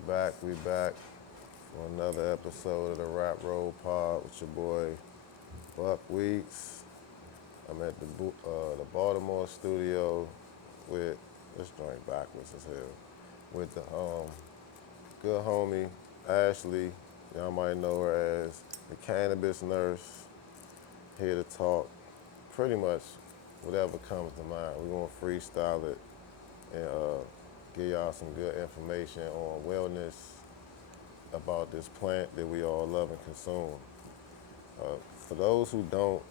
We back for another episode of the Rap Roll Pod with your boy Buck Weeks. I'm at the Baltimore studio with this joint backwards as hell with the good homie Ashley. Y'all might know her as the Cannabis nurse. Here to talk pretty much whatever comes to mind. We're gonna freestyle it and give y'all some good information on wellness about this plant that we all love and consume. For those who don't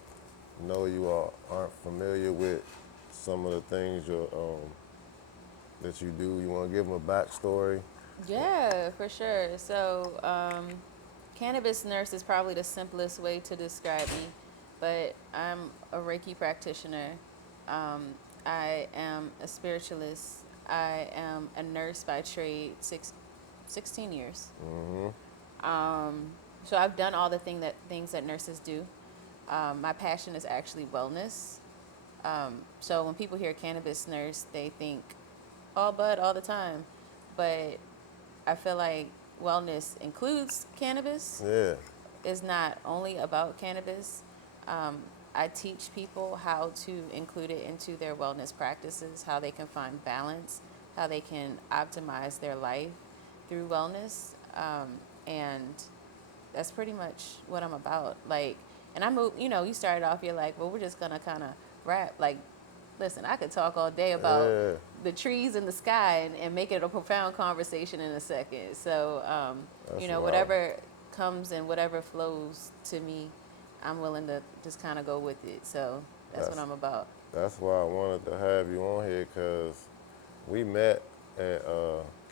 know you or aren't familiar with some of the things that you do, you want to give them a backstory? Yeah, for sure. So, cannabis nurse is probably the simplest way to describe me, but I'm a Reiki practitioner. I am a spiritualist. I am a nurse by trade, 16 years. So I've done all the things that nurses do. My passion is actually wellness. So when people hear cannabis nurse, they think all bud all the time, but I feel like wellness includes cannabis. Yeah, It's not only about cannabis. Um, I teach people how to include it into their wellness practices, how they can find balance, how they can optimize their life through wellness. And that's pretty much what I'm about. Like, and I move, you started off, you're like, well, we're just going to kind of rap. Like, listen, I could talk all day about yeah, the trees in the sky and make it a profound conversation in a second. So, that's wild. whatever comes and whatever flows to me, I'm willing to just kind of go with it. So that's what That's I'm about. that's why I wanted to have you on here because we met at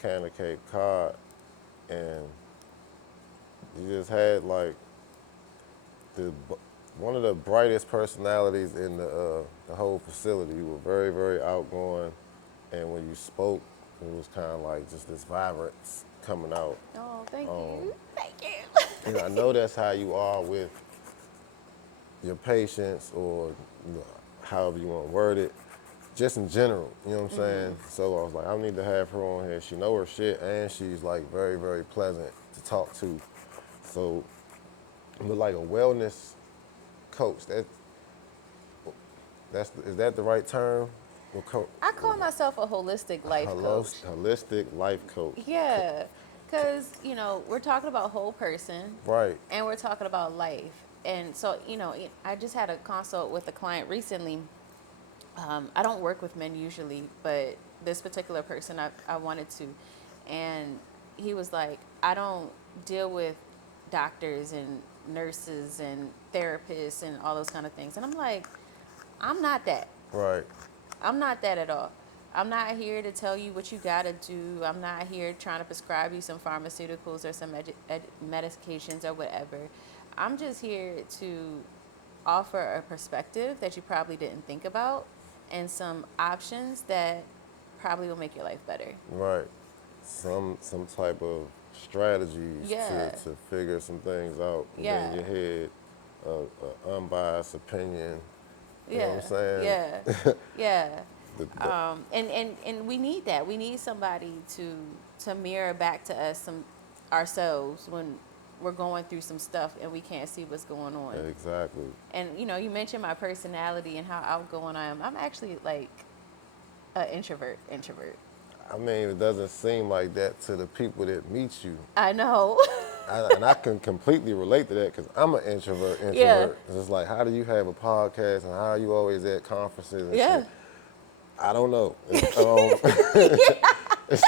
Canada Cape Cod and you just had like one of the brightest personalities in the whole facility. You were very, very outgoing, and when you spoke, it was kind of like just this vibrance coming out. Oh, thank you. Thank you. And I know that's how you are with your patients, or however you want to word it, just in general. You know what I'm saying? So I was like, I need to have her on here. She know her shit, and she's like very, very pleasant to talk to. So, but like a wellness coach, is that the right term? I call myself a holistic life coach. Holistic life coach. Yeah, because, we're talking about whole person Right. and we're talking about life. And so, I just had a consult with a client recently. I don't work with men usually, but this particular person I wanted to. And he was like, I don't deal with doctors and nurses and therapists and all those kind of things. And I'm like, I'm not that. Right. I'm not that at all. I'm not here to tell you what you gotta do. I'm not here trying to prescribe you some pharmaceuticals or some medications or whatever. I'm just here to offer a perspective that you probably didn't think about and some options that probably will make your life better. Right. Some type of strategies Yeah, to figure some things out within yeah, your head, unbiased opinion. You know yeah, what I'm saying? yeah, yeah. The, And we need that. We need somebody to mirror back to us ourselves when we're going through some stuff and we can't see what's going on. exactly. And you mentioned my personality and how outgoing I am. I'm actually like an introvert. Introvert. I mean, it doesn't seem like that to the people that meet you. I know. And I can completely relate to that because I'm an introvert. Yeah. It's like, how do you have a podcast and how are you always at conferences and Yeah. shit? I don't know. It's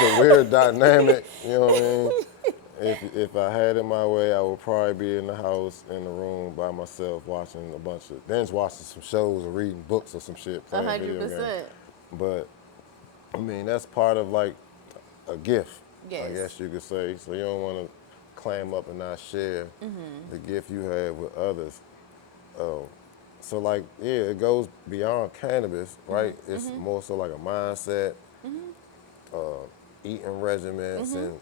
a weird dynamic. You know what I mean? If I had it my way, I would probably be in the house in the room by myself watching binge watching some shows or reading books or some shit, A playing hundred video games. percent. But I mean, that's part of like a gift, I Yes. guess you could say. So you don't want to clam up and not share the gift you have with others. So like, yeah, it goes beyond cannabis, right? It's more so like a mindset, eating regimens, and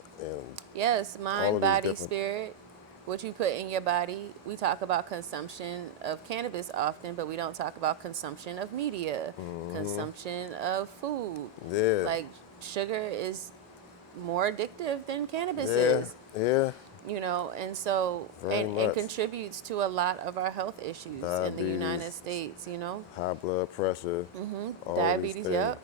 Yes. all Mind, of these body, different. spirit. What you put in your body. We talk about consumption of cannabis often, but we don't talk about consumption of media, consumption of food. Yeah, Like sugar is more addictive than cannabis Yeah, is. yeah, You know, and so very and much. contributes to a lot of our health issues in the United Diabetes, States, you know. high blood pressure, all of these Diabetes, things.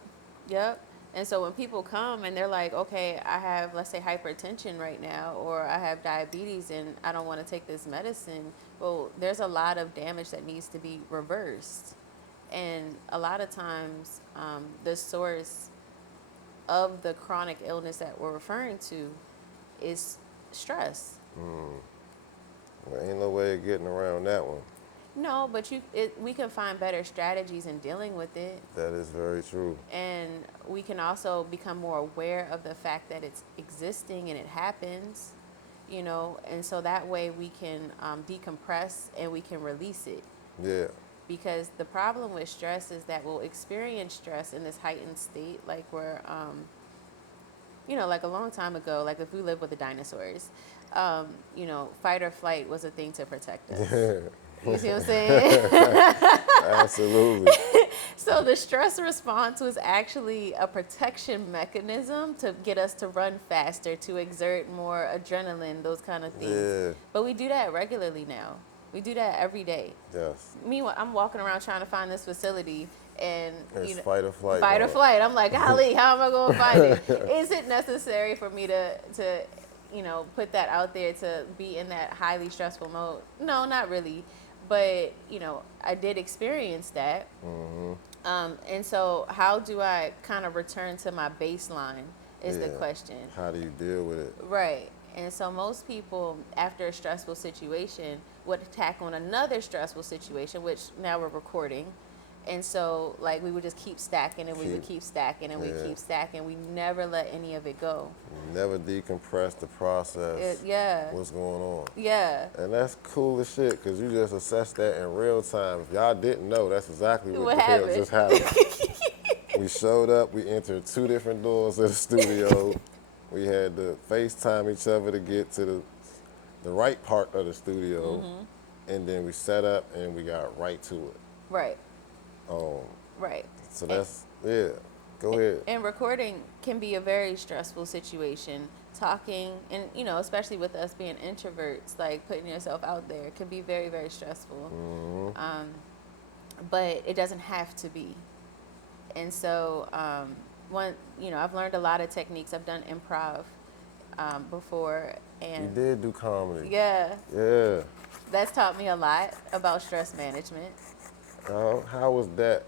yep. And so when people come and they're like, okay, I have, let's say, hypertension right now, or I have diabetes and I don't want to take this medicine, well, there's a lot of damage that needs to be reversed. And a lot of times, the source of the chronic illness that we're referring to is stress. Well, ain't no way of getting around that one. No, but we can find better strategies in dealing with it. That is very true. And we can also become more aware of the fact that it's existing and it happens, you know, and so that way we can decompress and we can release it. Yeah, Because the problem with stress is that we'll experience stress in this heightened state, like where, you know, like a long time ago, like if we lived with the dinosaurs, you know, fight or flight was a thing to protect us. yeah, You see what I'm saying? absolutely. So the stress response was actually a protection mechanism to get us to run faster, to exert more adrenaline, those kind of things. Yeah, But we do that regularly now. We do that every day. yes. Meanwhile, I'm walking around trying to find this facility, and It's you know, fight or flight. fight or mode. flight. I'm like, golly, how am I going to find it? Is it necessary for me to you know, put that out there to be in that highly stressful mode? No, not really. But you know, I did experience that. And so, how do I kind of return to my baseline? Is the Yeah. question. How do you deal with it? Right. And so most people, after a stressful situation, would attack on another stressful situation, which now we're recording. And so, like, we would just keep stacking and we would keep stacking and we Yeah. keep stacking. We never let any of it go. Never decompress the process. Yeah. What's going on? Yeah. And that's cool as shit because you just assess that in real time. If y'all didn't know, that's exactly what What the hell happened? just happened. We showed up, we entered 2 different doors of the studio. We had to FaceTime each other to get to the right part of the studio. Mm-hmm. And then we set up and we got right to it. Right. Um, Right. so that's, yeah, go ahead. And recording can be a very stressful situation. Talking, and you know, especially with us being introverts, like putting yourself out there can be very, very stressful. But it doesn't have to be. And so, one, you know, I've learned a lot of techniques. I've done improv before, You and did do comedy. yeah, Yeah. that's taught me a lot about stress management. How was that?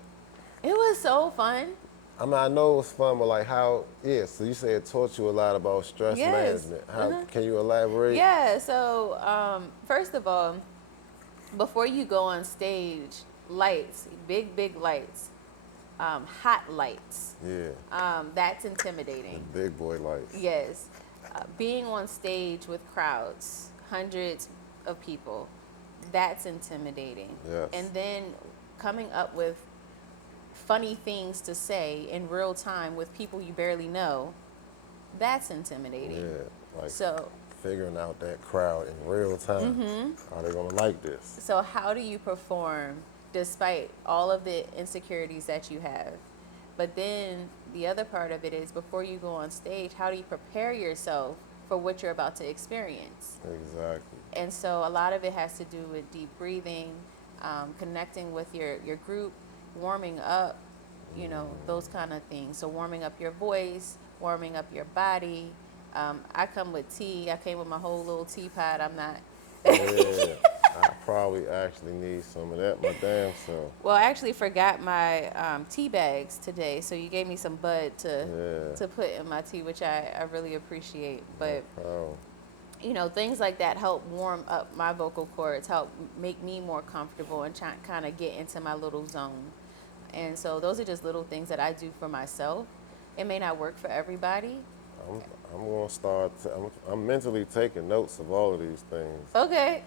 It was so fun. I mean, I know it was fun, but like how, yeah, so you said it taught you a lot about stress Yes. management. How, can you elaborate? Yeah, so first of all, before you go on stage, lights, big lights, hot lights, Yeah, that's intimidating. big boy lights. Yes. Being on stage with crowds, hundreds of people, that's intimidating. Yes. And then coming up with funny things to say in real time with people you barely know, that's intimidating. Yeah, like So, figuring out that crowd in real time. Are they gonna like this? so how do you perform despite all of the insecurities that you have? But then the other part of it is before you go on stage, how do you prepare yourself for what you're about to experience? Exactly. And so a lot of it has to do with deep breathing, connecting with your group, warming up, you know, those kind of things. So warming up your voice, warming up your body. I come with tea. I came with my whole little teapot. I'm not. Yeah, I probably actually need some of that, my damn self. Well, I actually forgot my tea bags today, so you gave me some bud Yeah. to put in my tea, which I really appreciate. But Oh, you know, things like that help warm up my vocal cords, help make me more comfortable and kind of get into my little zone. And so those are just little things that I do for myself. It may not work for everybody. I'm gonna start. I'm mentally taking notes of all of these things Okay.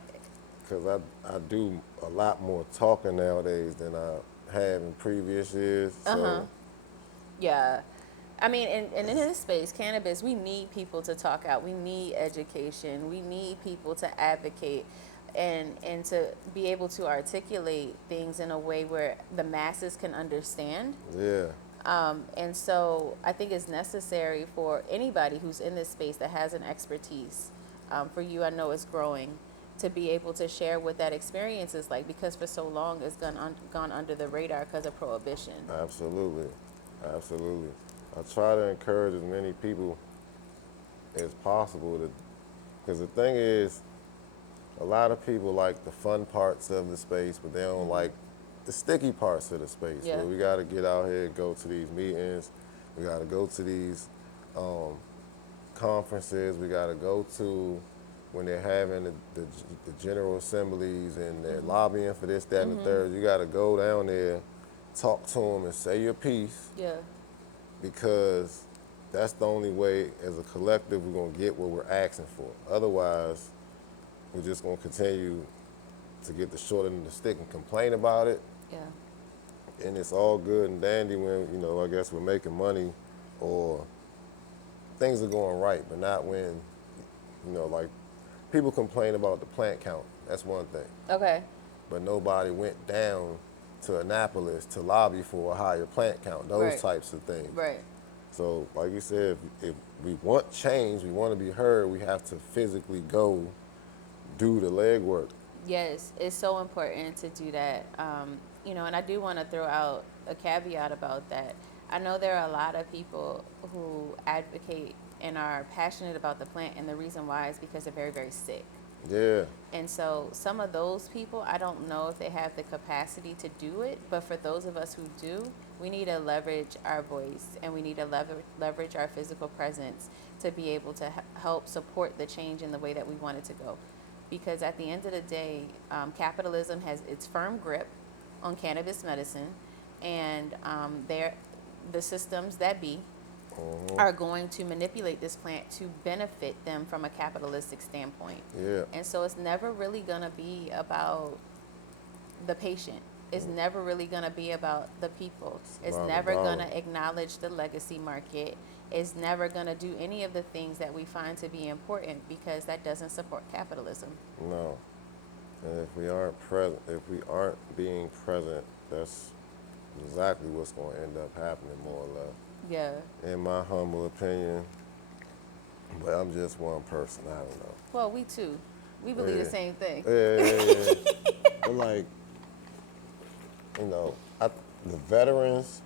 because I do a lot more talking nowadays than I have in previous years. So Yeah. I mean, and in this space, cannabis, we need people to talk out. We need education. We need people to advocate and to be able to articulate things in a way where the masses can understand. yeah, And so I think it's necessary for anybody who's in this space that has an expertise. For you, I know it's growing, to be able to share what that experience is like, because for so long it's gone under the radar because of prohibition. Absolutely. Absolutely. I try to encourage as many people as possible to, because the thing is, a lot of people like the fun parts of the space, but they don't like the sticky parts of the space. Yeah. Where we got to get out here and go to these meetings. We got to go to these conferences. We got to go to when they're having the general assemblies and they're lobbying for this, that, and the third. You got to go down there, talk to them, and say your piece, Yeah. because that's the only way, as a collective, we're going to get what we're asking for. Otherwise, we're just going to continue to get the short end of the stick and complain about it. Yeah. And it's all good and dandy when, I guess we're making money or things are going right, but not when, like people complain about the plant count. That's one thing. Okay. But nobody went down to Annapolis to lobby for a higher plant count, those Right. types of things. Right. So, like you said, if we want change, we want to be heard, we have to physically go do the legwork. Yes, it's so important to do that. And I do want to throw out a caveat about that. I know there are a lot of people who advocate and are passionate about the plant, and the reason why is because they're very, very sick. Yeah. And so some of those people, I don't know if they have the capacity to do it, but for those of us who do, we need to leverage our voice, and we need to leverage our physical presence to be able to help support the change in the way that we want it to go. Because at the end of the day, capitalism has its firm grip on cannabis medicine, and the systems that be are going to manipulate this plant to benefit them from a capitalistic standpoint. Yeah. And so it's never really going to be about the patient. It's never really going to be about the people. It's About the never going dollar. to acknowledge the legacy market. It's never going to do any of the things that we find to be important, because that doesn't support capitalism. No. And if we aren't being present, that's exactly what's going to end up happening, more or less. Yeah. In my humble opinion. But I'm just one person, I don't know. Well, we too. We believe the Yeah. same thing. Yeah. But like, the veterans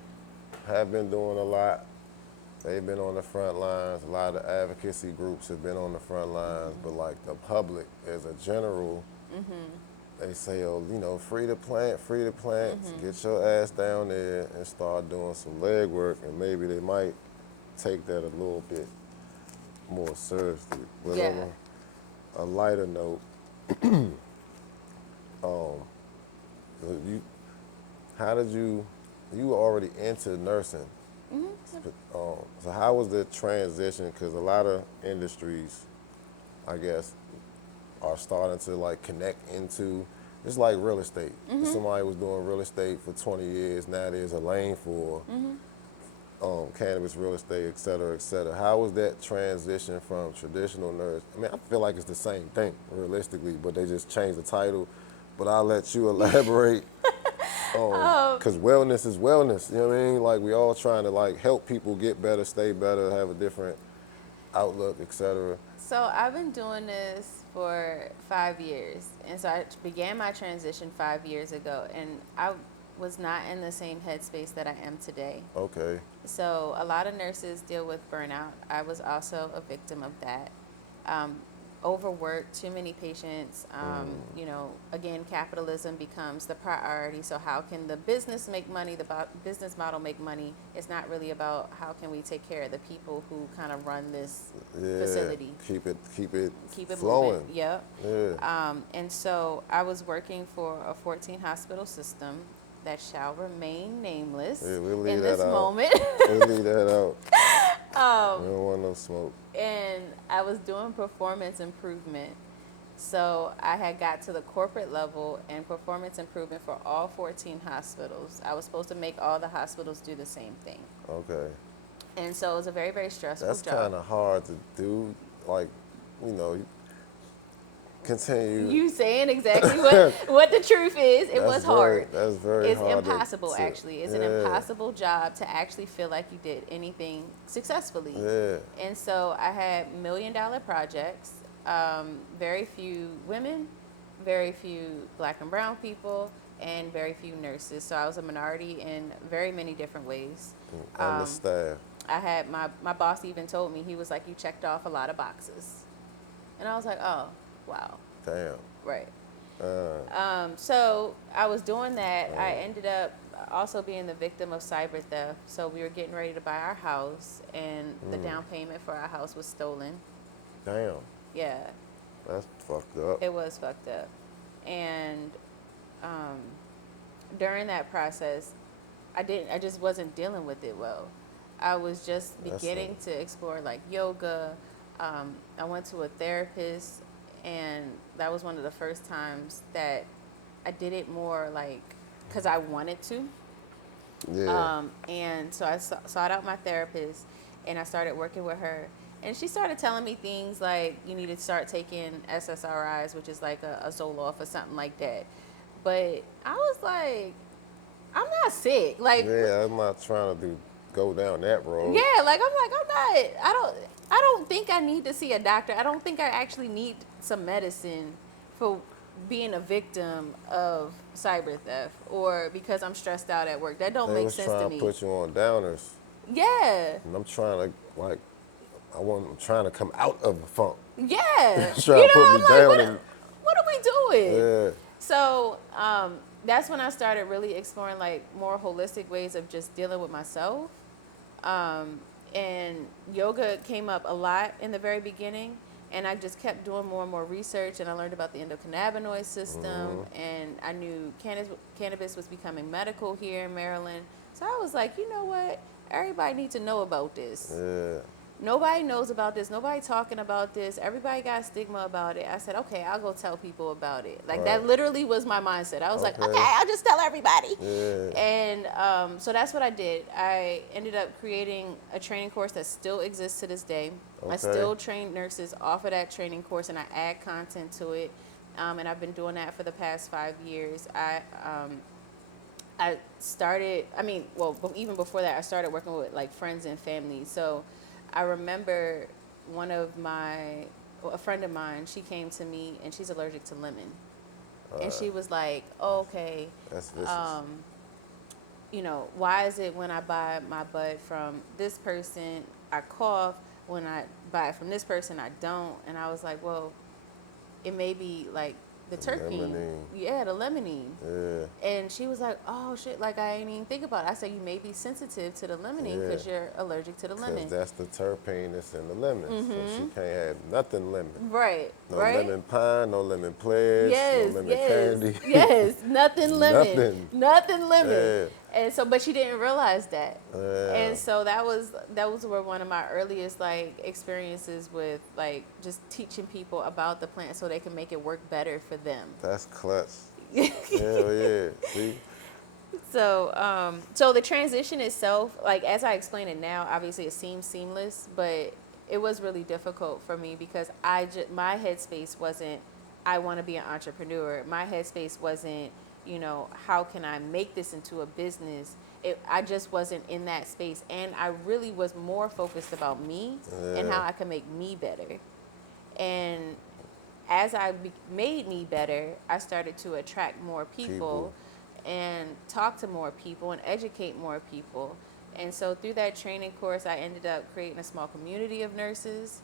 have been doing a lot. They've been on the front lines. A lot of the advocacy groups have been on the front lines. But like the public as a general, they say, free the plant, free the plants. Get your ass down there and start doing some legwork, and maybe they might take that a little bit more seriously. But Yeah. on a lighter note, you were already into nursing. So how was the transition? Because a lot of industries, I guess, are starting to like connect into, it's like real estate. Somebody was doing real estate for 20 years, now there's a lane for cannabis, real estate, et cetera, et cetera. How was that transition from traditional nurse? I mean, I feel like it's the same thing, realistically, but they just changed the title. But I'll let you elaborate. Because wellness is wellness, you know what I mean? Like, we all trying to like help people get better, stay better, have a different outlook, et cetera. So I've been doing this for 5 years. And so I began my transition 5 years ago, and I was not in the same headspace that I am today. Okay. So a lot of nurses deal with burnout. I was also a victim of that. Overworked, too many patients. Again, capitalism becomes the priority. So how can the business make money, business model make money? It's not really about how can we take care of the people who kind of run this facility. Keep it flowing. moving. Yep. Yeah. And so I was working for a 14 hospital system that shall remain nameless Yeah, we'll leave in that this out. moment. We'll leave that out. We don't want no smoke. And I was doing performance improvement. So I had got to the corporate level and performance improvement for all 14 hospitals. I was supposed to make all the hospitals do the same thing. Okay. And so it was a very, very stressful That's job. kind of hard to do. Like, continue. You saying exactly what the truth is. It was hard. That's very It's hard. impossible, actually. It's an impossible job to actually feel like you did anything successfully. Yeah. And so I had $1 million projects, very few women, very few black and brown people, and very few nurses. So I was a minority in very many different ways. Understand. I had my boss even told me, he was like, you checked off a lot of boxes. And I was like, oh, wow. Damn. Right. So I was doing that. I ended up also being the victim of cyber theft. So we were getting ready to buy our house, and the down payment for our house was stolen. Damn. Yeah. That's fucked up. It was fucked up. And during that process, I just wasn't dealing with it well. I was just beginning to explore like yoga. I went to a therapist, and that was one of the first times that I did it more like because I wanted to. Yeah. And so I sought out my therapist, and I started working with her. And she started telling me things like, you need to start taking SSRIs, which is like a Zoloft or something like that. But I was like, I'm not sick. Like, Yeah, I'm not trying to go down that road. yeah, like I'm not. I don't think I need to see a doctor. I don't think I actually need some medicine for being a victim of cyber theft or because I'm stressed out at work. That don't They make was sense trying to to me. put you on downers, Yeah. and I'm trying to I'm trying to come out of the funk. Yeah. Trying to put me I'm down like, and what are we doing? yeah. So that's when I started really exploring like more holistic ways of just dealing with myself. And yoga came up a lot in the very beginning, and I just kept doing more and more research, and I learned about the endocannabinoid system, and I knew cannabis was becoming medical here in Maryland. So I was like, you know what? Everybody needs to know about this. Yeah. Nobody knows about this. Nobody talking about this. Everybody got stigma about it. I said, okay, I'll go tell people about it. Like that literally was my mindset. I was like, okay, I'll just tell everybody. Yeah. And so that's what I did. I ended up creating a training course that still exists to this day. I still train nurses off of that training course, and I add content to it. And I've been doing that for the past 5 years. I started, even before that, I started working with like friends and family. So I remember a friend of mine, she came to me and she's allergic to lemon. And she was like, oh, okay, That's vicious. why is it when I buy my bud from this person, I cough, when I buy it from this person, I don't? And I was like, well, it may be like the terpene. Limonene. Yeah, the limonene. Yeah. And she was like, oh shit, like I ain't even think about it. I said, you may be sensitive to the limonene because you're allergic to the lemon. Because that's the terpene that's in the lemon. So she can't have nothing lemon. Right. No right? lemon pine, no lemon pledge, Yes, no lemon yes, candy. yes, nothing lemon, nothing lemon. Yeah. And so, but she didn't realize that. Yeah. And so that was where one of my earliest like experiences with like just teaching people about the plant so they can make it work better for them. That's clutch. Hell yeah. See? So, so the transition itself, like as I explain it now, obviously it seems seamless, but it was really difficult for me because my headspace wasn't, I want to be an entrepreneur. My headspace wasn't, how can I make this into a business? I just wasn't in that space, and I really was more focused about me and how I could make me better. And as I made me better, I started to attract more people and talk to more people and educate more people. And so through that training course, I ended up creating a small community of nurses.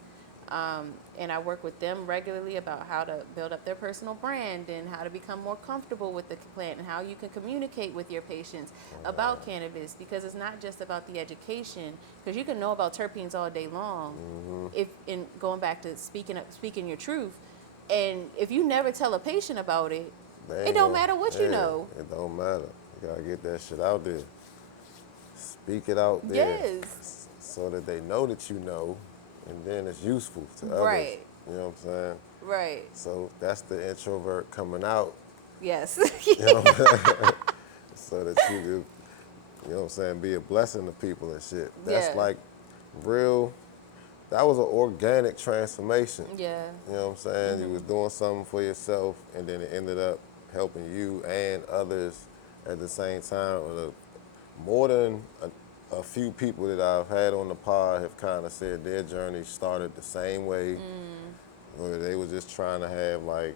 And I work with them regularly about how to build up their personal brand and how to become more comfortable with the plant and how you can communicate with your patients about cannabis, because it's not just about the education, because you can know about terpenes all day long. If in going back to speaking your truth, and if you never tell a patient about it, it don't matter what you know. It don't matter. You gotta get that shit out there. Speak it out there. Yes. So that they know that you know, and then it's useful to others. Right. You know what I'm saying? Right. So that's the introvert coming out. Yes. You know what I'm saying? So that you do, you know what I'm saying, be a blessing to people and shit. That's Yeah. like real, that was an organic transformation. Yeah. You know what I'm saying? You was doing something for yourself, and then it ended up helping you and others at the same time. More than a few people that I've had on the pod have kind of said their journey started the same way, where they were just trying to have like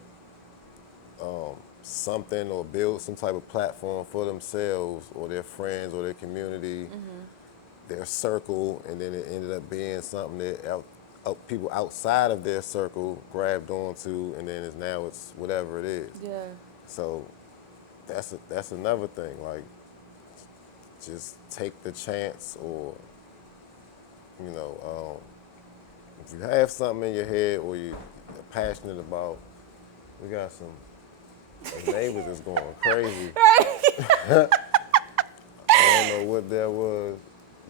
something or build some type of platform for themselves or their friends or their community, their circle, and then it ended up being something that people outside of their circle grabbed onto, and then now it's whatever it is. Yeah. So that's another thing. Like, just take the chance, or if you have something in your head or you're passionate about, we got some neighbors that's going crazy. Right. I don't know what that was,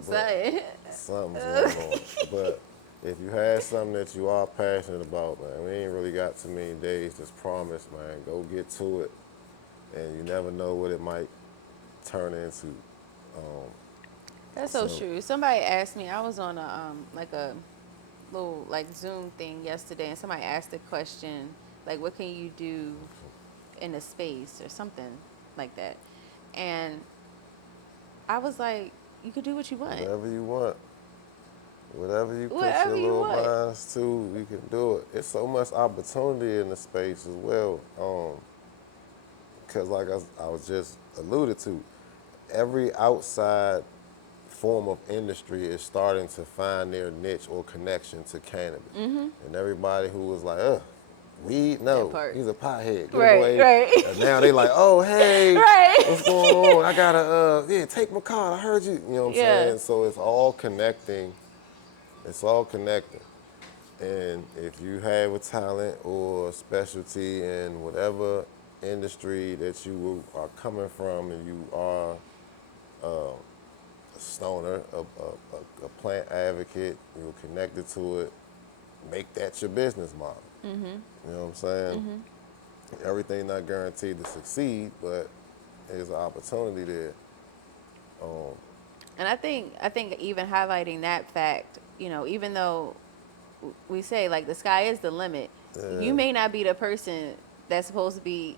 but something's going on. But if you have something that you are passionate about, man, we ain't really got too many days. Just promise, man, go get to it. And you never know what it might turn into. That's so true. Somebody asked me, I was on a little Zoom thing yesterday, and somebody asked the question, like, what can you do in a space or something like that? And I was like, you can do what you want. Whatever you want. Whatever you put Whatever your you little want. minds to, you can do it. It's so much opportunity in the space as well. Because like I was just alluded to, every outside form of industry is starting to find their niche or connection to cannabis. And everybody who was like, weed, no, he's a pothead, get away. Right. And now they like, oh, hey, Right. what's going on? I gotta, take my card, I heard you. You know what I'm saying? So it's all connecting. It's all connecting. And if you have a talent or a specialty in whatever industry that you are coming from, and you are a stoner, a plant advocate, you're connected to it, make that your business model. You know what I'm saying? Everything not guaranteed to succeed, but there's an opportunity there. And I think even highlighting that fact, even though we say like the sky is the limit, you may not be the person that's supposed to be,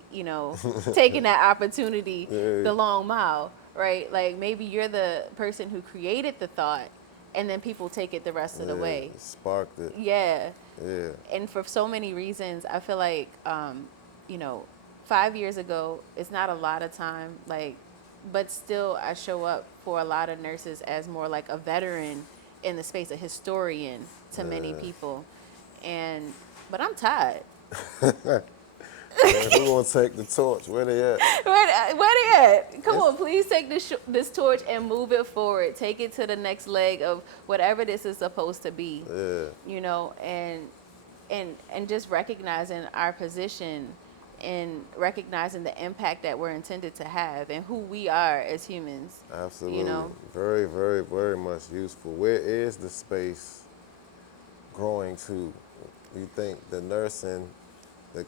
taking that opportunity the long mile, right? Like maybe you're the person who created the thought, and then people take it the rest of the way. Sparked it. Yeah. Yeah. And for so many reasons, I feel like, 5 years ago, it's not a lot of time, but still I show up for a lot of nurses as more like a veteran in the space, a historian to many people. But I'm tired. Man, who gonna take the torch? Where they at? Where they at? Come on, please take this torch and move it forward. Take it to the next leg of whatever this is supposed to be. Yeah. And just recognizing our position and recognizing the impact that we're intended to have and who we are as humans. Absolutely. Very, very, very much useful. Where is the space growing to? You think the nursing, the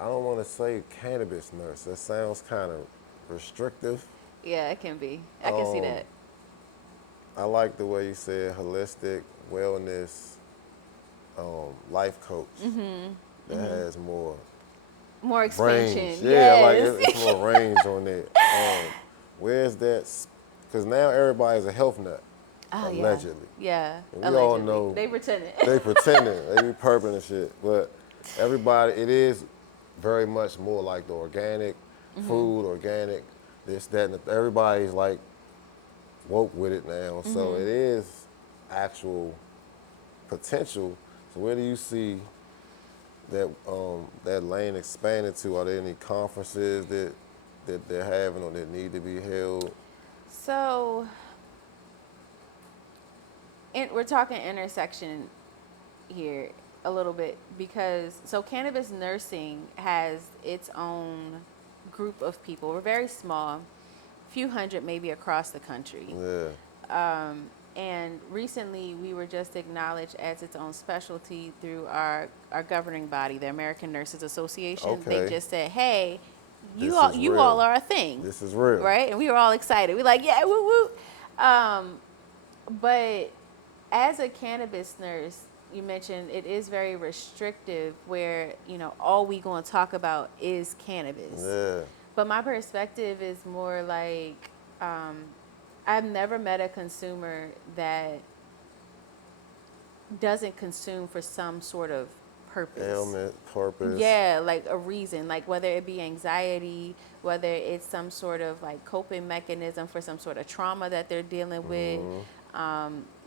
I don't want to say cannabis nurse. That sounds kind of restrictive. Yeah, it can be. I can see that. I like the way you said holistic wellness life coach. That has more expansion. range. Yes. Like it's more range on it. Where's that? Because now everybody's a health nut. Allegedly. Yeah. And we all know they pretending. They pretending. They be perping and shit. But everybody, it is very much more like the organic food, organic this, that, and everybody's like woke with it now. So it is actual potential. So where do you see that that lane expanded to? Are there any conferences that they're having or that need to be held? So, we're talking intersection here a little bit because cannabis nursing has its own group of people. We're very small, few hundred maybe across the country. Yeah. And recently we were just acknowledged as its own specialty through our governing body, the American Nurses Association. Okay. They just said, hey, you real. all are a thing. This is real. Right? And we were all excited. We're like, yeah, woo woo. But as a cannabis nurse, you mentioned it is very restrictive where, all we going to talk about is cannabis. Yeah. But my perspective is more like, I've never met a consumer that doesn't consume for some sort of purpose. Ailment, purpose. Yeah, like a reason, like whether it be anxiety, whether it's some sort of like coping mechanism for some sort of trauma that they're dealing with,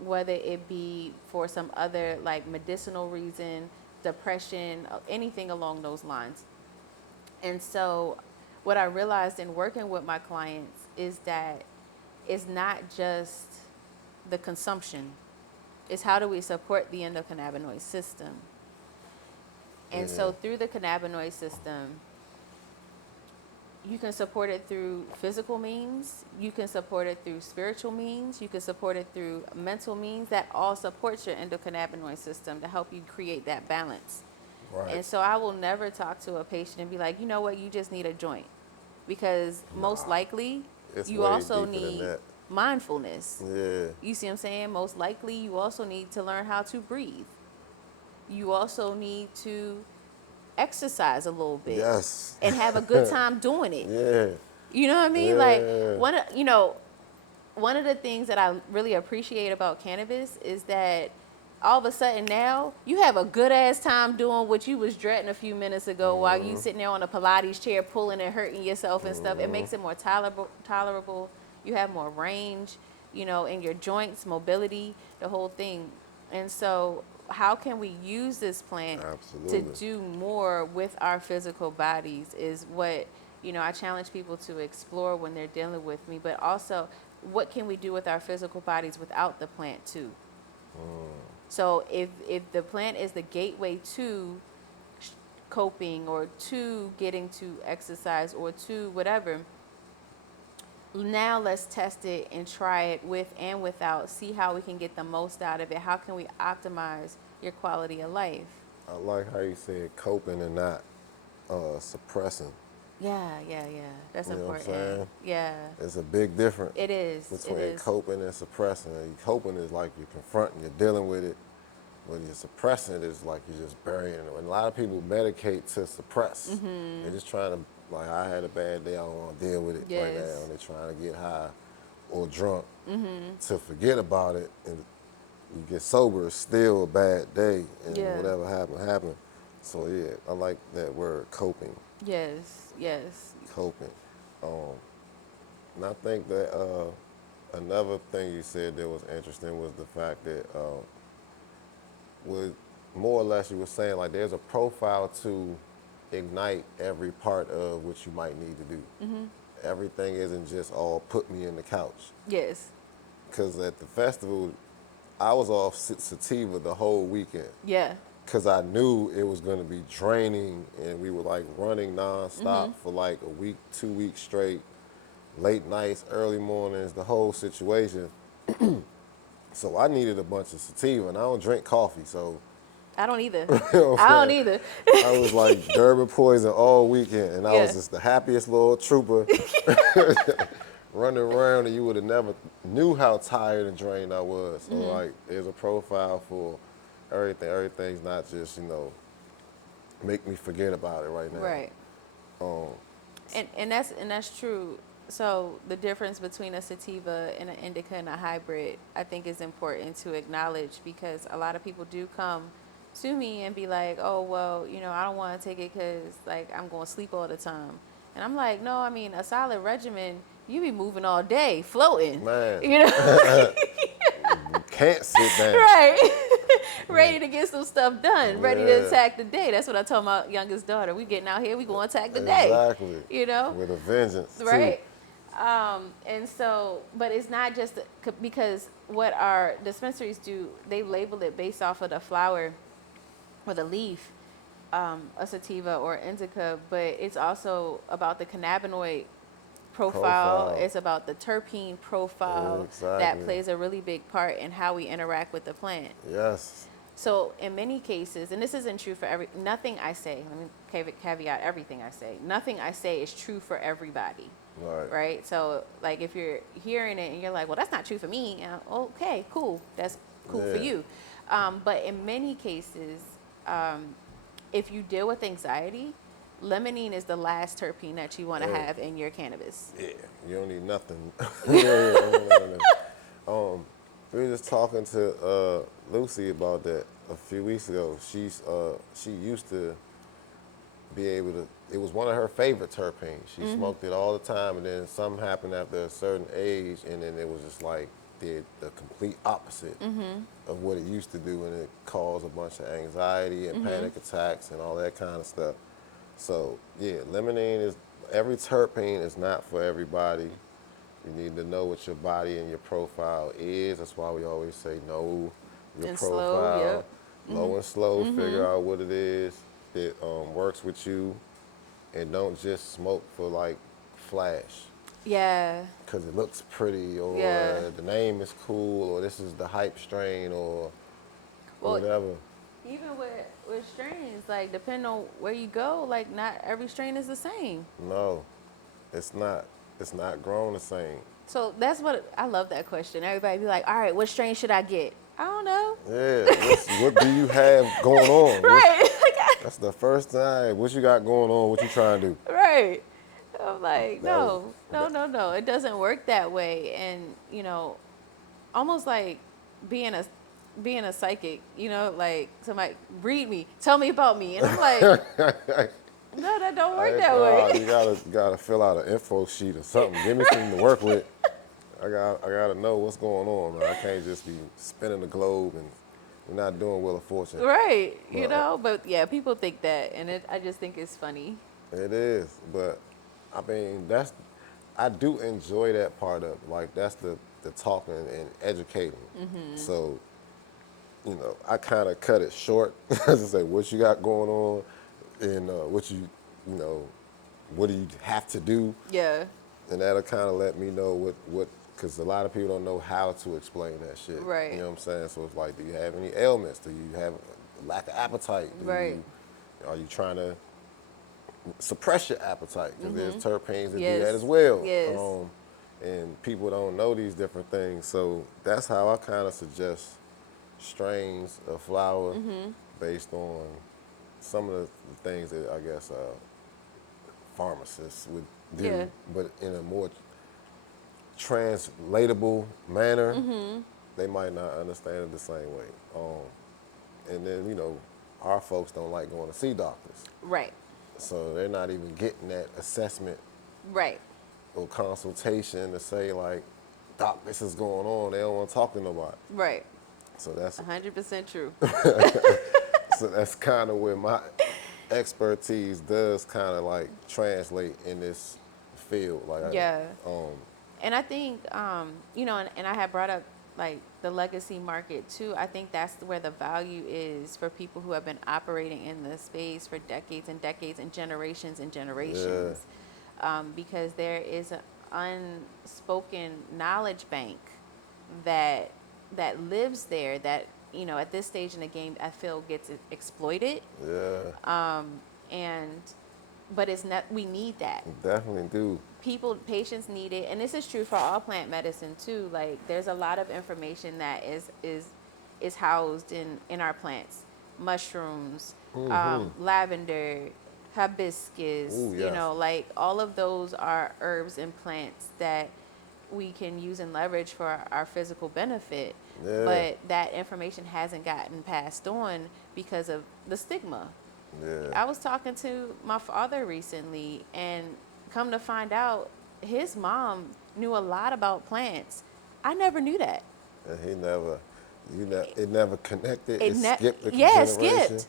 whether it be for some other like medicinal reason, depression, anything along those lines. And so, what I realized in working with my clients is that it's not just the consumption, it's how do we support the endocannabinoid system. And Yeah. so through the cannabinoid system, you can support it through physical means, you can support it through spiritual means, you can support it through mental means that all supports your endocannabinoid system to help you create that balance. Right. And so I will never talk to a patient and be like, you know what, you just need a joint. Because most likely It's you way also deeper than need that. mindfulness. Yeah. You see what I'm saying? Most likely you also need to learn how to breathe. You also need to exercise a little bit. Yes. And have a good time doing it. Yeah. You know what I mean? Yeah. Like one of the things that I really appreciate about cannabis is that all of a sudden now you have a good ass time doing what you was dreading a few minutes ago while you sitting there on a Pilates chair pulling and hurting yourself and stuff. It makes it more tolerable. You have more range, in your joints, mobility, the whole thing. And so how can we use this plant Absolutely. to do more with our physical bodies is what, I challenge people to explore when they're dealing with me, but also what can we do with our physical bodies without the plant too? So if the plant is the gateway to coping or to getting to exercise or to whatever, now let's test it and try it with and without, see how we can get the most out of it. How can we optimize your quality of life? I like how you said coping and not suppressing. Yeah. That's You know what I'm important. saying? Yeah. It's a big difference It is. between coping and suppressing. And coping is like you're confronting, you're dealing with it. When you're suppressing it, it's like you're just burying it. And a lot of people medicate to suppress. Mm-hmm. They're just trying to, like, I had a bad day, I don't want to deal with it right Yes. now. And they're trying to get high or drunk Mm-hmm. to forget about it. And you get sober, it's still a bad day. And Yeah. whatever happened. So, yeah, I like that word, coping. Yes. Coping. And I think that another thing you said that was interesting was the fact that was more or less you were saying like there's a profile to ignite every part of what you might need to do. Mm-hmm. Everything isn't just all put me in the couch. Yes. Because at the festival, I was off sativa the whole weekend. Yeah. Because I knew it was going to be draining, and we were like running nonstop for like a week, 2 weeks straight, late nights, early mornings, the whole situation. So I needed a bunch of sativa, and I don't drink coffee, so I don't either. you know what I I'm don't saying? either. I was like Durban poison all weekend, and I Yeah. was just the happiest little trooper running around, and you would have never knew how tired and drained I was. So like, there's a profile for everything. Everything's not just make me forget about it right now. Right. And that's true. So the difference between a sativa and an indica and a hybrid, I think, is important to acknowledge because a lot of people do come to me and be like, "Oh, well, I don't want to take it because like I'm going to sleep all the time," and I'm like, "No, I mean a solid regimen, you be moving all day, floating, Man. Can't sit down. right." Ready to get some stuff done, ready to Yeah. attack the day. That's what I told my youngest daughter. We getting out here, we going to attack the day. Exactly. With a vengeance. too. Right. And so, but it's not just because what our dispensaries do, they label it based off of the flower or the leaf, a sativa or indica, but it's also about the cannabinoid profile. It's about the terpene profile Exactly. that plays a really big part in how we interact with the plant. Yes. So in many cases, and this isn't true for nothing I say, let me caveat everything I say. Nothing I say is true for everybody. Right. So like if you're hearing it and you're like, well, that's not true for me. Okay, cool. That's cool for you. But in many cases, if you deal with anxiety, limonene is the last terpene that you want to have in your cannabis. Yeah, you don't need nothing. Yeah. We were just talking to Lucy about that a few weeks ago. She used to be able to. It was one of her favorite terpenes. She smoked it all the time, and then something happened after a certain age, and then it was just like did the complete opposite of what it used to do, and it caused a bunch of anxiety and panic attacks and all that kind of stuff. So yeah, limonene is every terpene is not for everybody. You need to know what your body and your profile is. That's why we always say know your And profile, slow, yep. low and slow. Figure out what it is that works with you, and don't just smoke for like flash Yeah. because it looks pretty or Yeah. the name is cool or this is the hype strain or Well, whatever. even with strains, like depending on where you go, like not every strain is the same. No, it's not. It's not grown the same. So that's what I love that question. Everybody be like, all right, what strain should I get? I don't know. Yeah, what do you have going on? Right. That's the first time. What you got going on? What you trying to do? Right. I'm like, That was- no. It doesn't work that way. And, almost like being a psychic, like somebody read me, tell me about me. And I'm like, no, that don't work that way. You gotta fill out an info sheet or something. Give me something to work with. I gotta know what's going on, man. I can't just be spinning the globe and we're not doing Wheel of Fortune. Right. But- But yeah, people think that. And I just think it's funny. It is, but I mean I do enjoy that part of it. Like that's the talking and educating. So, I kind of cut it short. Just say what you got going on, and what what do you have to do, Yeah. and that'll kind of let me know what because a lot of people don't know how to explain that shit. Right. You know what I'm saying? So it's like, do you have any ailments? Do you have a lack of appetite? Right. Are you trying to suppress your appetite? Because there's terpenes that Yes. do that as well. Yes. And people don't know these different things. So that's how I kind of suggest strains of flower based on some of the things that I guess pharmacists would do, Yeah. but in a more translatable manner. They might not understand it the same way. And then, our folks don't like going to see doctors. Right. So they're not even getting that assessment Right. or consultation to say like, doc, this is going on. They don't want to talk to nobody. Right. So that's 100% true. so that's kind of where my expertise does kind of like translate in this field. Like, Yeah. And I think, and I had brought up like the legacy market too. I think that's where the value is for people who have been operating in this space for decades and decades and generations, because there is an unspoken knowledge bank that lives there that at this stage in the game I feel gets exploited. yeah, But it's not. We need that. definitely do. Patients need it, and this is true for all plant medicine too. Like there's a lot of information that is housed in our plants, mushrooms, lavender, hibiscus. Ooh, yes. Like all of those are herbs and plants that we can use and leverage for our physical benefit. Yeah. But that information hasn't gotten passed on because of the stigma. Yeah. I was talking to my father recently, and come to find out, his mom knew a lot about plants. I never knew that. And it never connected. It skipped the Yeah, it generation. skipped.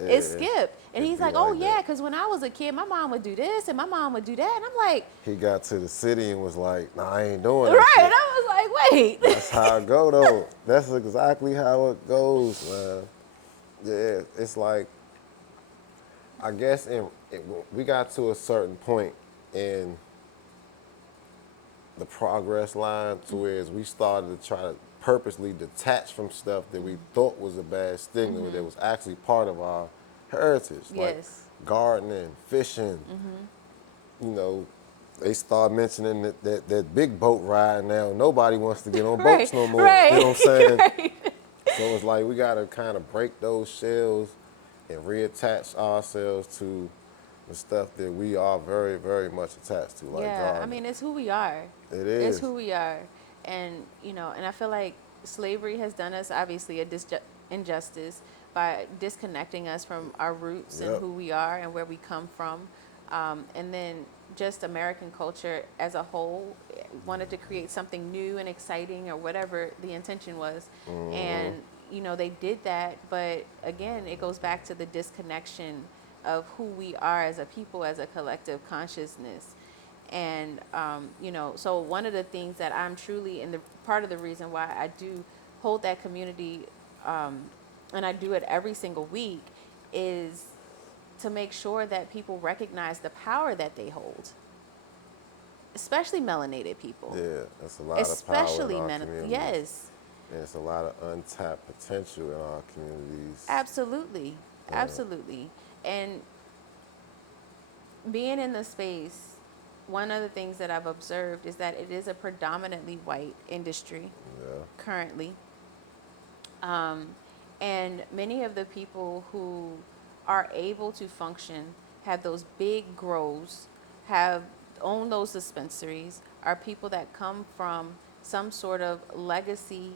Yeah. It skipped. And It'd he's be like, oh, like yeah, that. because when I was a kid, my mom would do this and my mom would do that. And I'm like, He got to the city and was like, nah, I ain't doing that right. shit. And I was like, wait. That's how it go, though. That's exactly how it goes, man. Yeah, it's like, I guess we got to a certain point in the progress line to where we started to try to purposely detach from stuff that we thought was a bad stigma that was actually part of our heritage. Like Yes. gardening, fishing. They start mentioning that big boat ride now. Nobody wants to get on boats no more. Right. You know what I'm saying? Right. So it's like we gotta kind of break those shells and reattach ourselves to the stuff that we are very, very much attached to, like Yeah, I gardening. mean, it's who we are. It It's is. who we are. And, and I feel like slavery has done us, obviously, a injustice by disconnecting us from our roots and Yep. who we are and where we come from. And then just American culture as a whole wanted to create something new and exciting or whatever the intention was. And, they did that. But again, it goes back to the disconnection of who we are as a people, as a collective consciousness. And so one of the things that I'm truly, and the part of the reason why I do hold that community, and I do it every single week, is to make sure that people recognize the power that they hold, especially melanated people, Yeah, there's a lot of power in especially our men. communities. Yes, And it's a lot of untapped potential in our communities. absolutely, absolutely. And being in the space, one of the things that I've observed is that it is a predominantly white industry Yeah. currently. And many of the people who are able to function, have those big grows, have own those dispensaries, are people that come from some sort of legacy,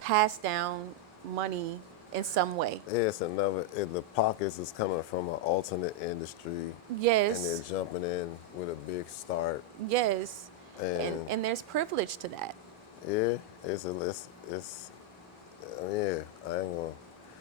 passed down money in some way. It's another, the pockets is coming from an alternate industry and they're Yes, jumping in with a big start. yes. And And and there's privilege to that. yeah, it's yeah, I ain't gonna,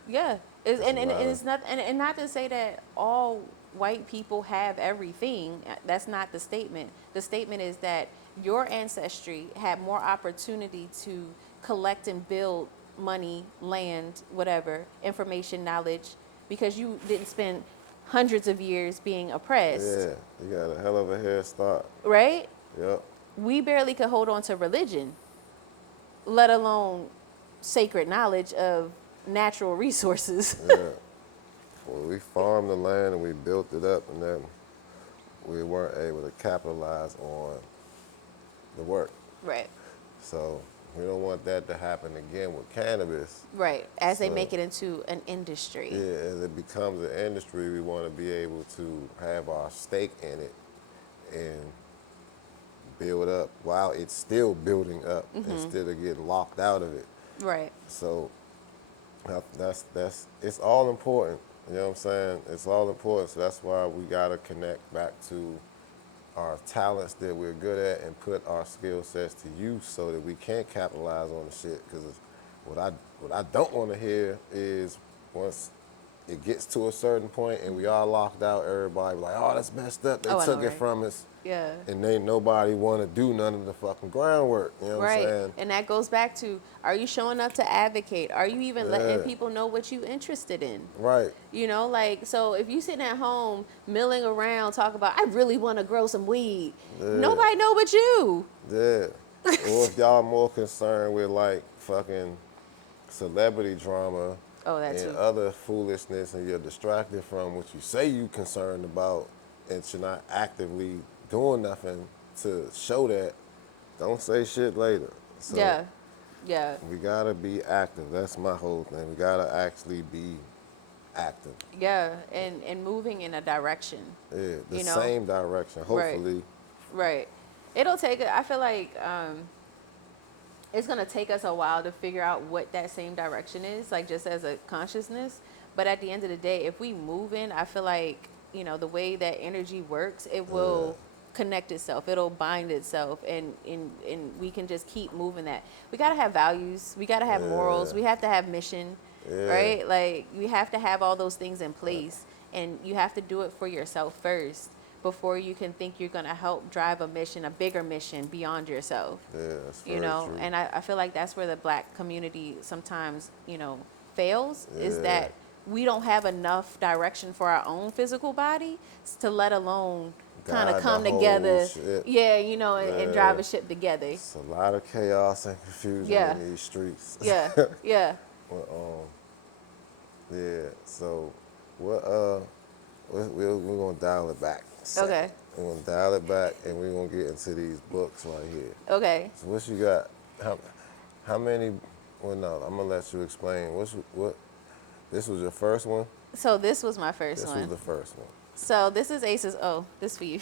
Yeah, it's a and lot of, it's not, and not to say that all white people have everything. That's not the statement. The statement is that your ancestry had more opportunity to collect and build money, land, whatever, information, knowledge, because you didn't spend hundreds of years being oppressed, yeah, you got a hell of a head start. right? Yep. We barely could hold on to religion, let alone sacred knowledge of natural resources. Yeah. Well, we farmed the land and we built it up and then we weren't able to capitalize on the work. Right. So we don't want that to happen again with cannabis. Right. As they So make it into an industry. yeah, as it becomes an industry, we want to be able to have our stake in it and build up while it's still building up instead of getting locked out of it. Right. So that's it's all important. You know what I'm saying? It's all important. So that's why we gotta connect back to our talents that we're good at and put our skill sets to use so that we can capitalize on the shit. Because what I don't want to hear is once it gets to a certain point and we are locked out, everybody like, oh, that's messed up. They Oh, I took know, it right? from us. Yeah. And ain't nobody want to do none of the fucking groundwork. You know what I'm Right. saying? And that goes back to, are you showing up to advocate? Are you even letting Yeah. people know what you're interested in? Right. Like, so if you sitting at home milling around talking about, I really want to grow some weed, nobody know but you. Yeah. Or if y'all more concerned with like fucking celebrity drama Oh, that and too. other foolishness and you're distracted from what you say you concerned about and you're not actively doing nothing to show that, don't say shit later. So Yeah. Yeah. we gotta be active. That's my whole thing. We gotta actually be active. Yeah. And moving in a direction. Yeah, the You know? same direction. Right. Hopefully, Right. It'll take, I feel like, it's going to take us a while to figure out what that same direction is, like just as a consciousness. But at the end of the day, if we move in, I feel like, the way that energy works, it will connect itself. It'll bind itself. And we can just keep moving that. We got to have values. We got to have morals. We have to have mission, right? Like, we have to have all those things in place. And you have to do it for yourself first before you can think you're going to help drive a mission, a bigger mission beyond yourself. yeah, that's very true. And I feel like that's where the black community sometimes, fails, is Yeah. that we don't have enough direction for our own physical body to let alone kind Guide of the come whole together. ship. Yeah, and Yeah. drive a ship together. It's a lot of chaos and confusion Yeah. in these streets. Yeah, yeah. But, yeah. So, we're gonna dial it back. Okay. We're gonna dial it back, and we're gonna get into these books right here. Okay. So, what you got? How many? Well, no, I'm gonna let you explain. What? This was your first one. So this was my first This one. was the first one. So this is Ace's. Oh, this for you.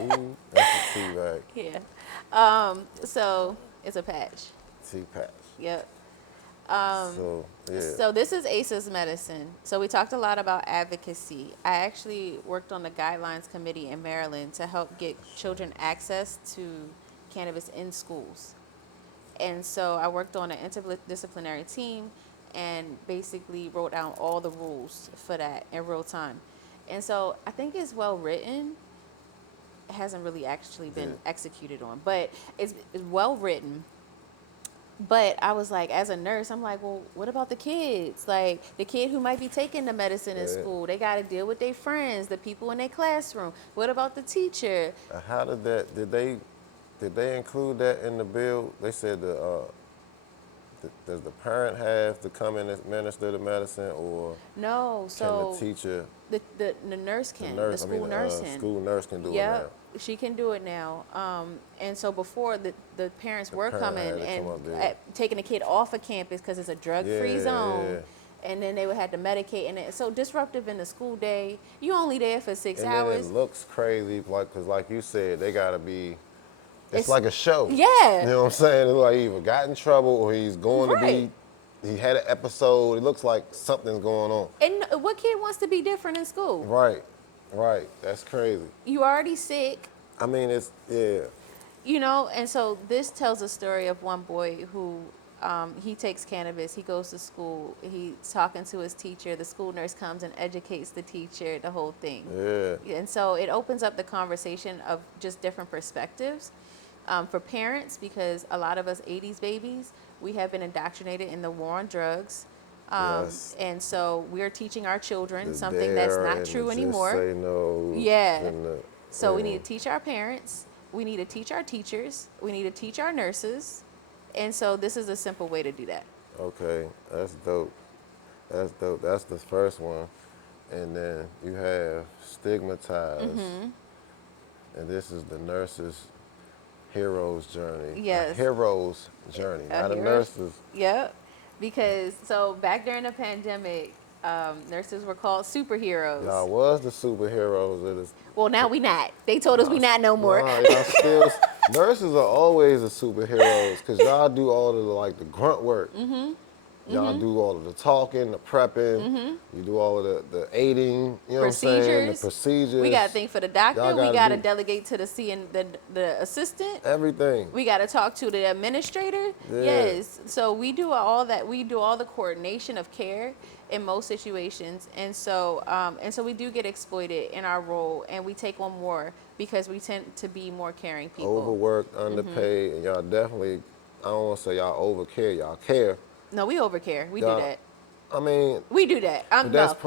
Ooh, that's a tea bag. Yeah. So it's a patch. Tea patch. Yep. So yeah. So this is ACE's medicine. So we talked a lot about advocacy. I actually worked on the guidelines committee in Maryland to help get children access to cannabis in schools. And so I worked on an interdisciplinary team and basically wrote down all the rules for that in real time. And so I think it's well written. It hasn't really actually been executed on, but it's well written. But I was like, as a nurse, I'm like, well, what about the kids? Like the kid who might be taking the medicine in school, they got to deal with their friends, the people in their classroom. What about the teacher? How did that? Did they include that in the bill? They said does the parent have to come and administer the medicine, or No, so can the teacher? the nurse can, the school nurse can. School nurse can do it now. Yep, she can do it now. And so before the parents were parent coming had to and come up there. taking the kid off of campus because it's a drug-free zone. Yeah. And then they would have to medicate, and it's so disruptive in the school day. You only there for 6 And hours. then it looks crazy, because like you said, they gotta be. It's like a show. Yeah. You know what I'm saying? It's like he either got in trouble or he's going to Right. be. He had an episode. It looks like something's going on. And what kid wants to be different in school? Right. That's crazy. You already sick. I mean, yeah. You know, and so this tells a story of one boy who he takes cannabis. He goes to school. He's talking to his teacher. The school nurse comes and educates the teacher, the whole thing. Yeah. And so it opens up the conversation of just different perspectives for parents, because a lot of us 80s babies, we have been indoctrinated in the war on drugs. Yes. And so we're teaching our children The something that's dare not and true the just anymore. say no. Yeah. and So we need to teach our parents. We need to teach our teachers. We need to teach our nurses. And so this is a simple way to do that. Okay, that's dope. That's the first one. And then you have stigmatized. Mm-hmm. And this is the nurse's hero's journey. Yes. A hero's journey, A not a hero's- nurse's. Yep. Because so back during the pandemic, nurses were called superheroes. Y'all was the superheroes of this. Well, now we not. They told us we not no more. Nah, y'all still, nurses are always the superheroes because y'all do all of the grunt work. Mm-hmm. Y'all do all of the talking, the prepping. Mm-hmm. You do all of the aiding. You know what I'm saying? The procedures. We got to think for the doctor. Y'all We gotta got to do- delegate to the assistant. Everything. We got to talk to the administrator. Yeah. Yes. So we do all that. We do all the coordination of care in most situations. And so we do get exploited in our role, and we take on more because we tend to be more caring people. Overworked, underpaid, and y'all definitely, I don't want to say y'all overcare, y'all care. No, we overcare. We Y'all- do that. I mean, We do that.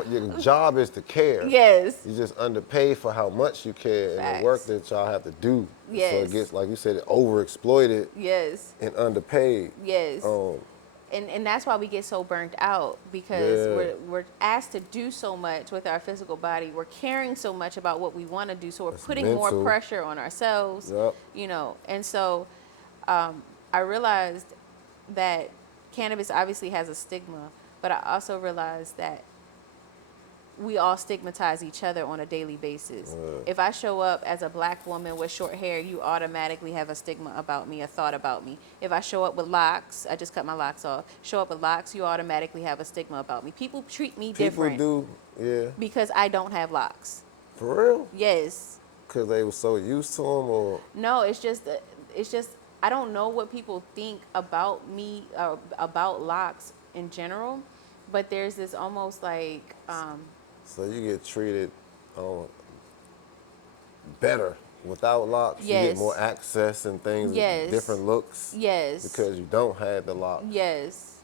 your job is to care. Yes. You're just underpaid for how much you care and Facts. the work that y'all have to do. So Yes. it gets, like you said, overexploited Yes. and underpaid. Yes. Um, And that's why we get so burnt out, because Yeah. we're asked to do so much with our physical body. We're caring so much about what we want to do, so we're It's putting more mental. pressure on ourselves. Yep. You know, and so I realized that cannabis obviously has a stigma, but I also realized that we all stigmatize each other on a daily basis. If I show up as a black woman with short hair, you automatically have a stigma about me, a thought about me. If I show up with locks, I just cut my locks off, show up with locks, you automatically have a stigma about me. People treat me people different do, yeah. because I don't have locks. For real? Yes. Because they were so used to them, or No, it's just I don't know what people think about me, about locks in general, but there's this almost like so you get treated better without locks. You Yes. get more access and things, Yes. different looks. yes, Because you don't have the lock. yes,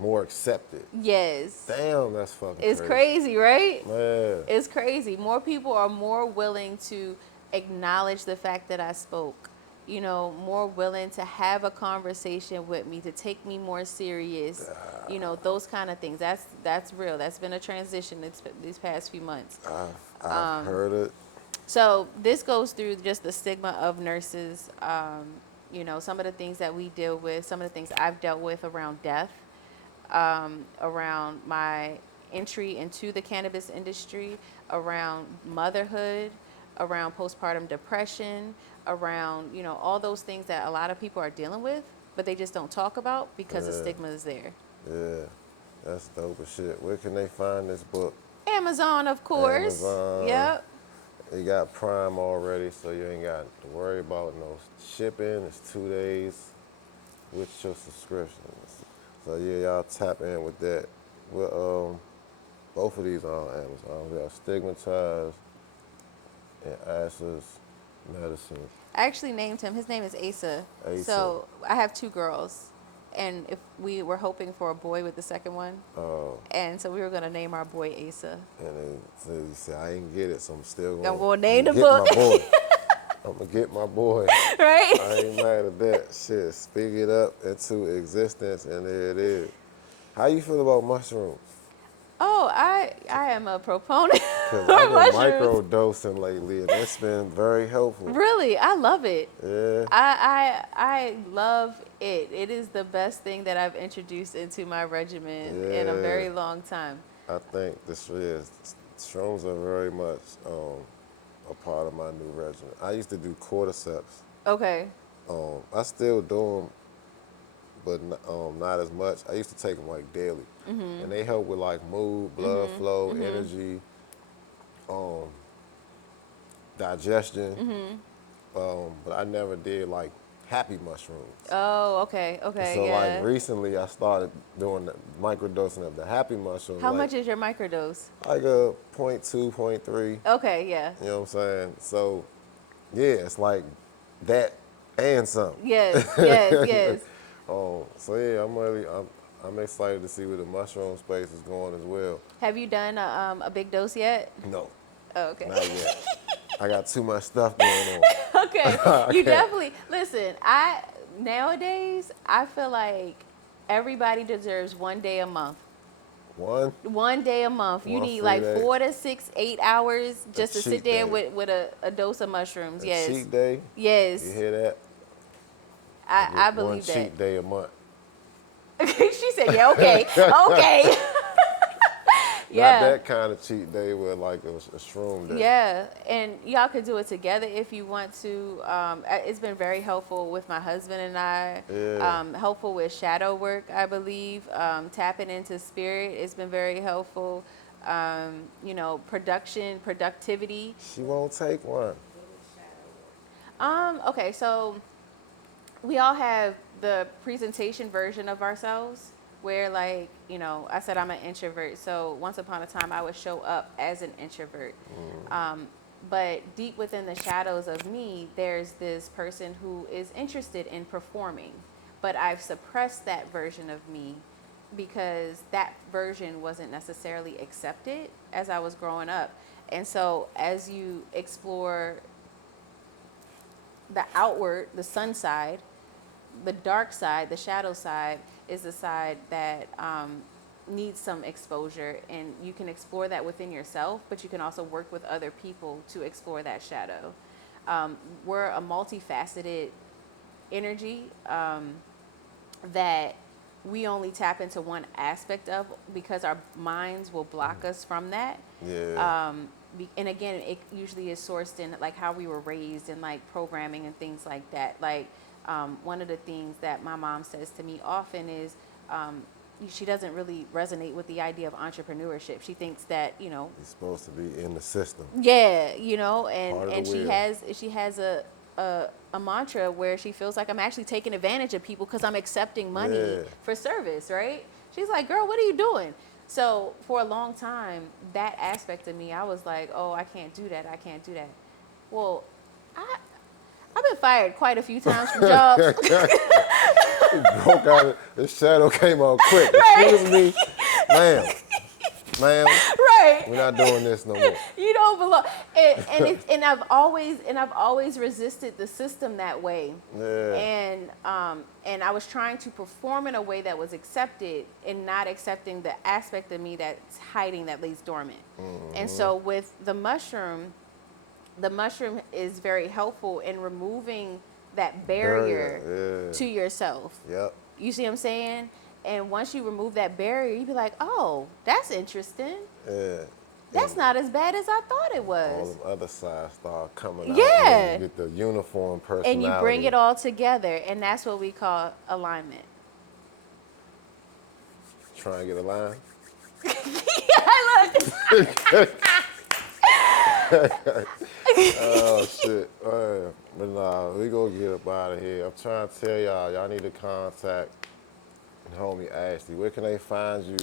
More accepted. yes. Damn, that's fucking It's crazy, right? Man. It's crazy. More people are more willing to acknowledge the fact that I spoke. You know, more willing to have a conversation with me, to take me more serious. You know, those kind of things. That's real. That's been a transition these past few months. I've heard it. So this goes through just the stigma of nurses You know, some of the things that we deal with, some of the things I've dealt with around death, around my entry into the cannabis industry, around motherhood, around postpartum depression, around, you know, all those things that a lot of people are dealing with, but they just don't talk about because the Yeah, stigma is there. yeah. That's dope as shit. Where can they find this book? Amazon, of course. Amazon. Yep. You got Prime already, so you ain't got to worry about no shipping. It's 2 days with your subscriptions. So yeah, y'all tap in with that. Well, both of these are on Amazon. We got Stigmatized and Ashes Medicine. I actually named him. His name is Asa. Asa. So I have two girls, and if we were hoping for a boy with the second one, and so we were gonna name our boy Asa. And so you say I ain't get it, so I'm still I'm going gonna name the get book. my boy. I'm gonna get my boy. Right? I ain't mad at that. Shit, speak it up into existence, and there it is. How you feel about mushrooms? Oh, I am a proponent Because for I've been mushrooms. microdosing lately, and it's been very helpful. Really, I love it. Yeah. I love it. It is the best thing that I've introduced into my regimen in a very Yeah. long time. I think this is shrooms are very much a part of my new regimen. I used to do cordyceps. Okay. I still do them, but not as much. I used to take them like daily, and they help with like mood, blood flow, energy, digestion. But I never did like happy mushrooms. Oh, okay. Okay. So Yeah. like recently, I started doing the microdosing of the happy mushrooms. How like, much is your microdose? Like a 0.2, 0.3. Okay. Yeah. You know what I'm saying? So yeah, it's like that and some. Yes. Yes. Yes. So yeah, I'm excited to see where the mushroom space is going as well. Have you done a big dose yet? No, Oh, okay. not yet. I got too much stuff going on. Okay. You definitely listen. Nowadays I feel like everybody deserves 1 day a month. One, 1 day a month. You One need free like day. 4 to 6, 8 hours just to sit cheat there day. with a dose of mushrooms. a Yes. cheat day. Yes. You hear that? I One believe that. cheat day a month. She said, yeah, okay. Okay. Not Yeah. that kind of cheat day where like a shroom day. Yeah, and y'all could do it together if you want to. It's been very helpful with my husband and I. Yeah. Helpful with shadow work, I believe. Tapping into spirit has been very helpful. You know, productivity. She won't take one. Okay, so we all have the presentation version of ourselves where, like, you know, I said I'm an introvert, so once upon a time I would show up as an introvert. But deep within the shadows of me, there's this person who is interested in performing, but I've suppressed that version of me because that version wasn't necessarily accepted as I was growing up. And so as you explore the outward, the sun side, the dark side, the shadow side is the side that needs some exposure, and you can explore that within yourself, but you can also work with other people to explore that shadow. We're a multifaceted energy that we only tap into one aspect of because our minds will block us from that. Yeah. And again, it usually is sourced in like how we were raised and like programming and things like that. Like one of the things that my mom says to me often is she doesn't really resonate with the idea of entrepreneurship. She thinks that, you know, You're supposed to be in the system. yeah, you know, Part of and the she wheel. has a mantra where she feels like I'm actually taking advantage of people because I'm accepting money Yeah. for service, right? She's like, girl, what are you doing? So for a long time, that aspect of me, I was like, oh, I can't do that. I can't do that. Well, I've been fired quite a few times from jobs. Broke out. The shadow came out quick. Right. Excuse me, ma'am. Right. We're not doing this no more. You don't belong. And I've always resisted the system that way. Yeah. And I was trying to perform in a way that was accepted and not accepting the aspect of me that's hiding, that lays dormant. And so with the mushroom is very helpful in removing that barrier Yeah. to yourself. Yep. You see what I'm saying? And once you remove that barrier, you be like, oh, that's interesting. Yeah. That's And not as bad as I thought it all was. them other sides start coming out, and then you Yeah. get the uniform And you bring personality. it all together, and that's what we call alignment. Try and get a line. I Oh shit. But nah, we gonna get up out of here. I'm trying to tell y'all need to contact homie Ashley. Where can they find you and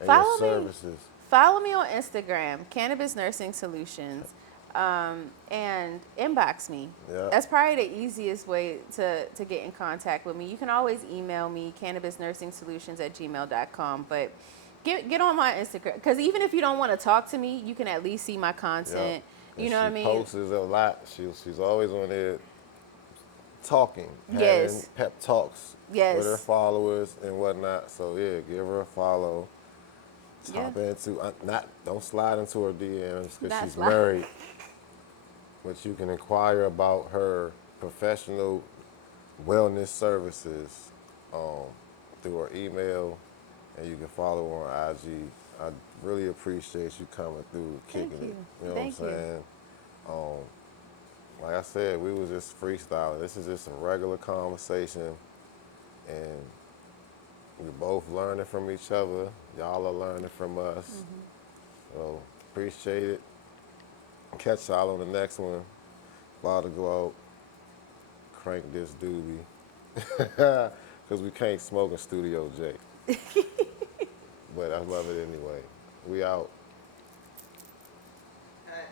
your Follow me. services? Follow me on Instagram, Cannabis Nursing Solutions, and inbox me. Yeah. That's probably the easiest way to get in contact with me. You can always email me, cannabisnursingsolutions@gmail.com, but get on my Instagram, because even if you don't want to talk to me, you can at least see my Yeah. content. And You know what I she mean? posts a lot. She's always on there talking, having Yes. pep talks with her Yes. followers and whatnot. So yeah, give her a follow. Yeah. Hop into don't slide into her DMs because Not she's slide. married, but you can inquire about her professional wellness services through her email, and you can follow her on IG. I really appreciate you coming through, kicking Thank it. you. You know Thank what I'm you. saying? Like I said, we was just freestyling. This is just a regular conversation, and we're both learning from each other. Y'all are learning from us. So appreciate it. Catch y'all on the next one. About to go out, crank this doobie. Because we can't smoke in Studio J. But I love it anyway. We out.